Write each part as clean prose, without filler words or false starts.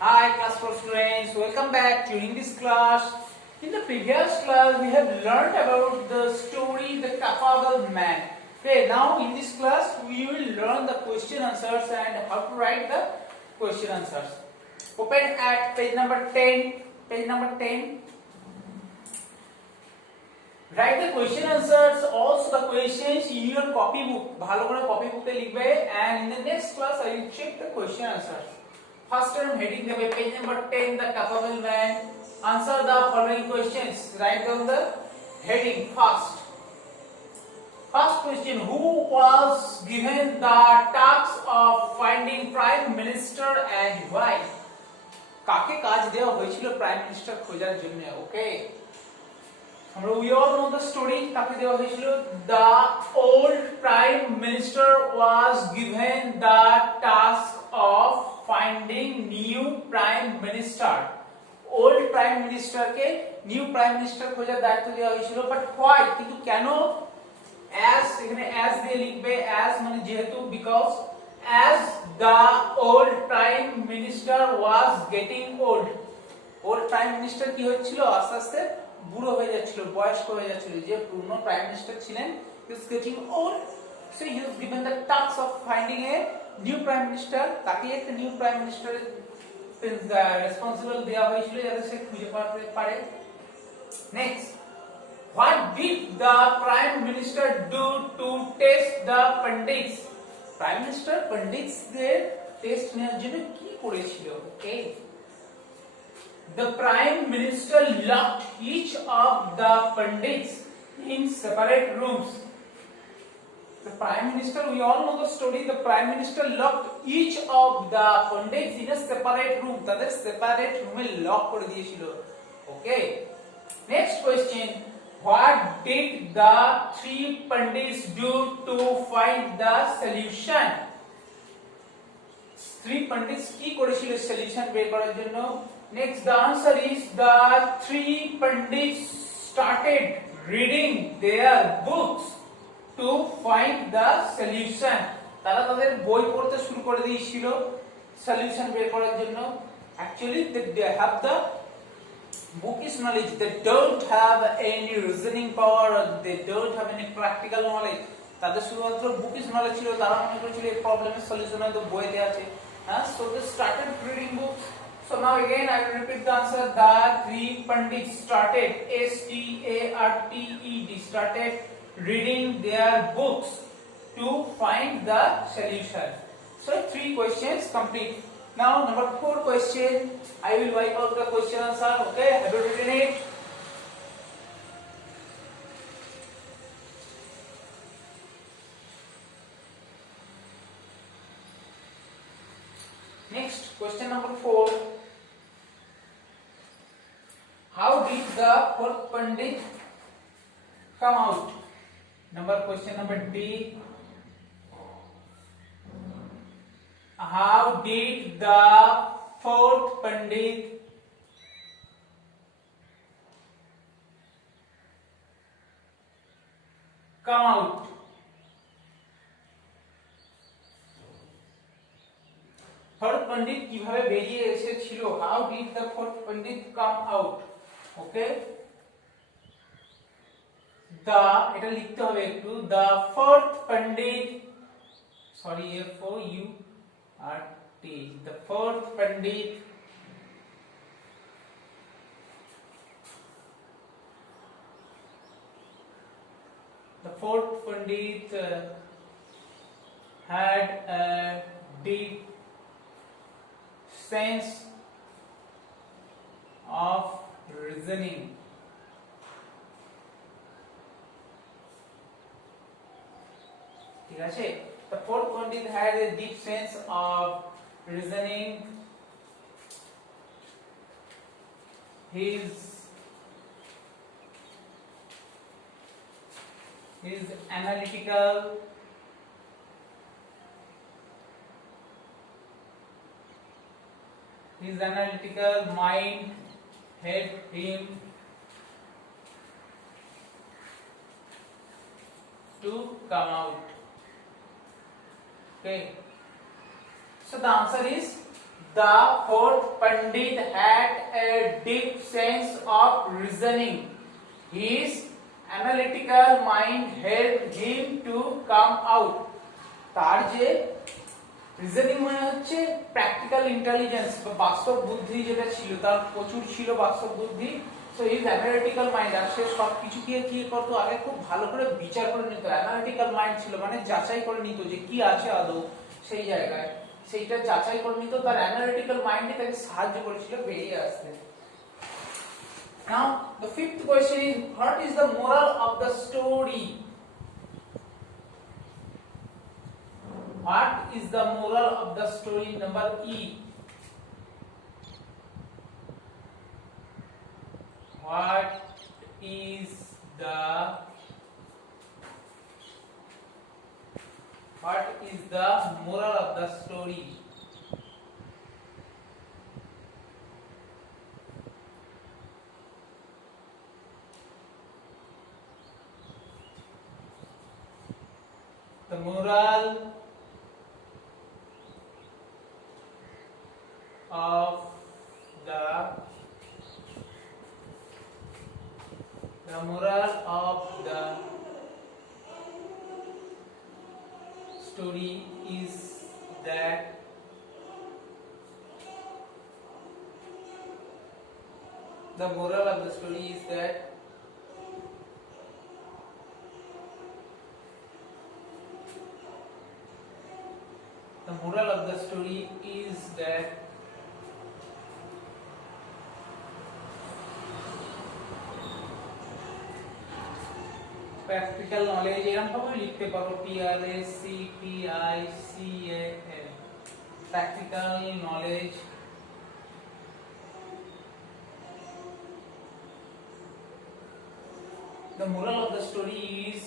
Hi class 4 students, welcome back to English class. In the previous class we have learned about the story The Capable Man. Okay, now in this class we will learn the question answers and how to write the question answers. Open at page number 10. Page number 10. Write the question answers, also the questions in your copy book. ভালো করে copy book এ লিখবে and in the next class I will check the question answers. First term heading দেবে page number 10 The Capable Man. Answer the following questions. Write down the heading first. First question, who was given the task of finding prime minister and why? কাকে কাজ দেওয়া হয়েছিল prime minister খোঁজার জন্য? ওকে, we all know the story. কাকে দেওয়া হয়েছিল? The old prime minister was given the task of finding new prime minister. Old prime minister K new prime minister খোঁজার দায়িত্ব দেওয়া হয়েছিল, but why? কিন্তু কেন? As এখানে as দিয়ে লিখবে, as মানে যেহেতু, because as the old prime minister was getting old. Old prime minister কি হচ্ছিল? আস্তে আস্তে বুড়ো হয়ে যাচ্ছিল, বয়স্ক হয়ে যাচ্ছিল। যে পুরনো প্রাইম মিনিস্টার ছিলেন, he was getting old, so he was given the task of finding a new prime minister. তাকে একটা নিউ প্রাইম মিনিস্টার রেসপন্সিবল দেওয়া হয়েছিল যাতে সে খুঁজে পারতে পারে। Next, what did the prime minister do to test the pandits? Prime minister পণ্ডিতদের test নেওয়ার জন্য কি করেছিল? ওকে, the prime minister locked each of the pandits in separate rooms. The prime minister, we all know the story. The prime minister locked each of the pandits in a separate room. তাদের separate room এ lock করে দিয়েছিল। Okay, next question, what did the three pandits do to find the solution? Three pandits কি করেছিল solution বের করার জন্য? Next, the answer is the three pandits started reading their books to find the solution. তারা তাদের বই পড়তে শুরু করে দিয়েছিল সলিউশন বের করার জন্য। Actually, they have the bookish knowledge. They don't have any reasoning power. They don't have any practical knowledge. তাদের শুধুমাত্র bookish knowledge ছিল। তারা মনে করেছিল এই প্রবলেমের সলিউশন হয়তো বইতে আছে। So they started reading books. So now again I will repeat the answer. The three pandits started, started started reading their books to find the solution. So three questions complete. Now number 4 question, I will wipe out the question answer. Okay, have you written it? Next, question number 4. How did the fourth pandit come out? Question number D. How did the fourth pandit come out? Fourth pandit কিভাবে বেরিয়ে এসেছিল? How did the fourth pandit come out? Okay, the এটা লিখতে হবে একটু, the fourth pandit, sorry, F-O-U-R-T, the fourth pandit had a deep sense of reasoning. ঠিক আছে, the fourth pandit had a deep sense of reasoning. His analytical mind helped him to come out. Okay, so the answer is The fourth Pandit had a deep sense of reasoning. His analytical mind helped him to come out. তার যে রিজনিং মানে হচ্ছে practical intelligence বা বাস্তব বুদ্ধি যেটা ছিল, তার প্রচুর ছিল বাস্তব বুদ্ধি। সো হিজ অ্যানালিটিক্যাল মাইন্ড, আর সে সব কিছুকে কি করতো, আগে খুব ভালো করে বিচার করে নিত। অ্যানালিটিক্যাল মাইন্ড ছিল মানে যাচাই করে নিত যে কি আছে আদৌ সেই জায়গায়, সেইটা যাচাই করে নিত। তার অ্যানালিটিক্যাল মাইন্ডই তাকে সাহায্য করেছিল বেরিয়ে আসতে। Now the fifth question is, what is the moral of the story? What is the moral of the story? Number E. What is the moral of the story? The moral of the story is that the moral of the story is that the moral of the story is that practical knowledge এরকম ভাবে লিখতে পারো, PRACTICAL, practical knowledge the moral of the story is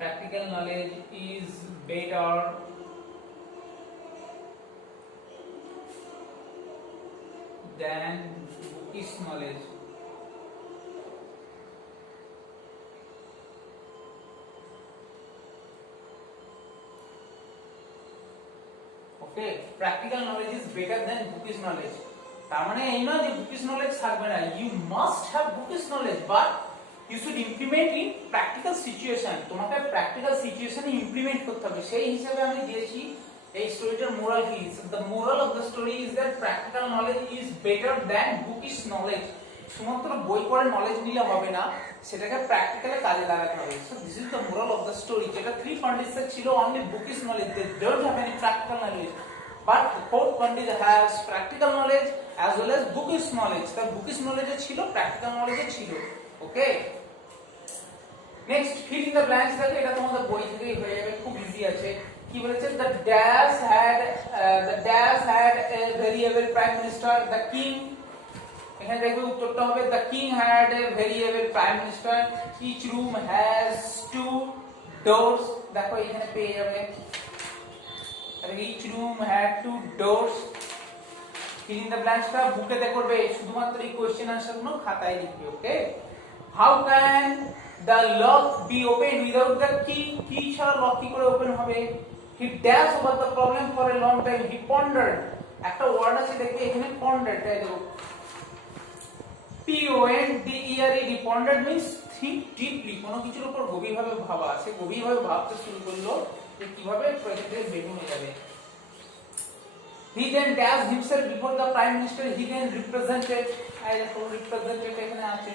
practical knowledge is better than bookish knowledge. Okay, practical knowledge is better than bookish knowledge. তার মানে এই না যে bookish knowledge থাকবে না, you must have bookish knowledge but you should implement in practical situation. তোমাকে practical situation এ implement করতে হবে। সেই হিসাবে আমি দিয়েছি এই স্টোরিটার মোরাল কি। the moral of the story is that practical knowledge is better than bookish knowledge. শুধুমাত্র বই পড়ে নলেজ নিলে হবে না, সেটাকে প্র্যাকটিক্যালি কাজে লাগাতে হবে। So this is the moral of the story. যেটা থ্রি পন্ডিটস ছিল only bookish knowledge, they don't have any practical knowledge, but fourth pandit has practical knowledge as well as bookish knowledge. তার বুকিশ নলেজে ছিল, প্র্যাকটিক্যাল নলেজে ছিল। Okay, next fill in the blanks. দেখো এটা তোমাদের বই থেকেই হয়ে যাবে, খুব ইজি আছে। কি বলেছে, the dash had a very able prime minister, the king. এখানে দেখবে উত্তরটা হবে the king had a very able prime minister, each room has two doors. দেখো এখানে পেয়ে যাবে each room had two doors. Fill in the ব্ল্যাঙ্কসটা বুকেতে করবে, শুধুমাত্র এই কোশ্চেন আনসার গুলো খাতায় লিখবে। Okay, how can the lock be open without the key? Key ছাড়া লক কি করে ওপেন হবে? হি dash over the problem for a long time, he pondered. একটা ওয়ার্ড আছে দেখবে এখানে পন্ডার্ড, তাই দেখো PONDERED, pondered means think deeply, কোনো কিছুর উপর গভীরভাবে ভাবা। সে গভীরভাবে ভাবতে শুরু করলো যে কিভাবে প্রজেক্টের বেগুনে যাবে। He then dashed himself before the prime minister. He then represented, I have represented এখানে আছে,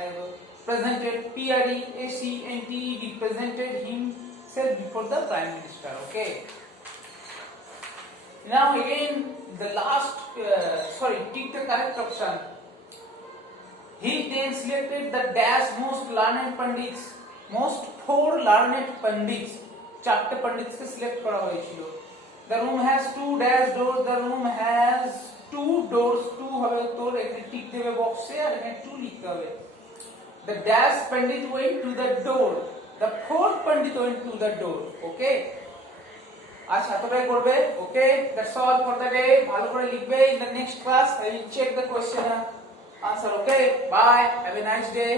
I have presented, PRESENTED, represented himself before the prime minister. Okay, now again the last tick the correct option. He then selected the dash most learned pandits, most four learned pandits, চারটে পণ্ডিতস কে সিলেক্ট করা হয়েছিল। The room has two dash doors, the room has two doors, two হবে তোর একটা টিক দেবে বক্সে আর এখানে two লিখতে হবে। The dash pandit went to the door, the fourth pandit went to the door. Okay, আচ্ছা এতটাই করবে। Okay, that's all for the day. ভালো করে লিখবে। In the next class I will check the question answer. Okay, bye, have a nice day.